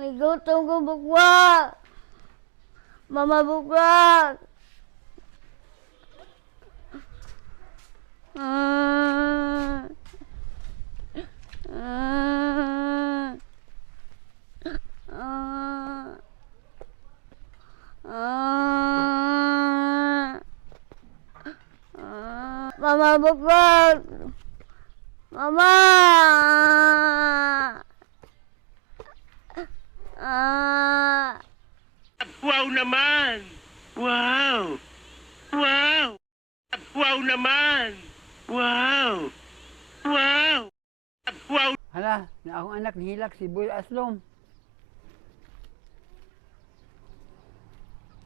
Gutom ko, bukwak. Mama, bukwak. Mama, bukwak. Mama. Wow naman! Wow! Wow! Wow naman! Wow! Wow! Wow! Hala, na akong anak nihilak si Boy Aslom.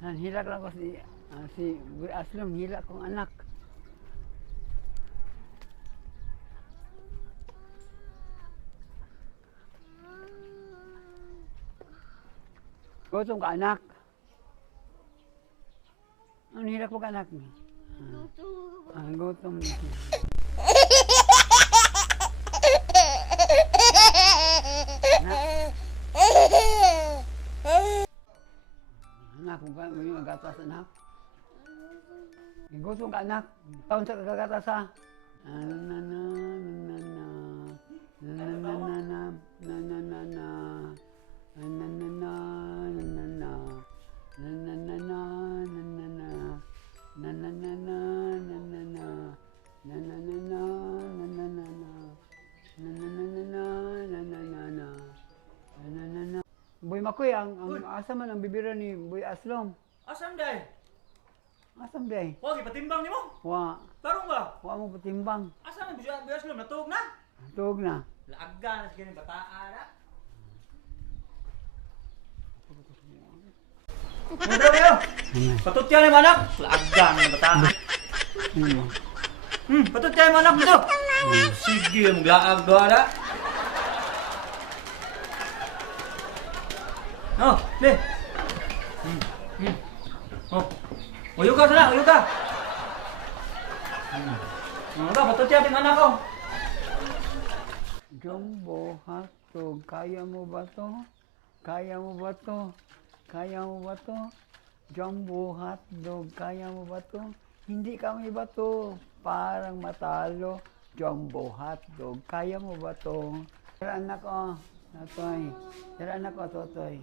Hilak lang ko si Boy Aslom, hilak kong anak. Gutom ka anak. Ang hilak mo ka anak mo? Gutom. Anak, kung ka may magatas anak. Gutom ka anak. Taon sa kagatas ha. Boy Makoy, ang asa man ang bibira ni Boy Aslom. Asam day? Asam day? Wagi patimbang nimo? Wa, Tarong ba? wa mo patimbang. Asa man bias lum natug na? Tuog na. Laaga na sige ni bataan na. Mudra kayo. Patutya ni manak. Laaga ni bataan. Patutya ni manak mo. Sige mo laag do ada. Oh, le. Oh. Uyo ka sana, uyo ka. Patutya ni manak ko. Jumbo hotdog, kaya mo ba to? Kaya mo ba to? Kaya mo ba to? Jumbo hotdog, kaya mo ba to? Hindi kami ba to? Parang matalo. Jumbo hotdog, kaya mo ba to? Tara anak ko, Totoy. Tara anak ko, Totoy.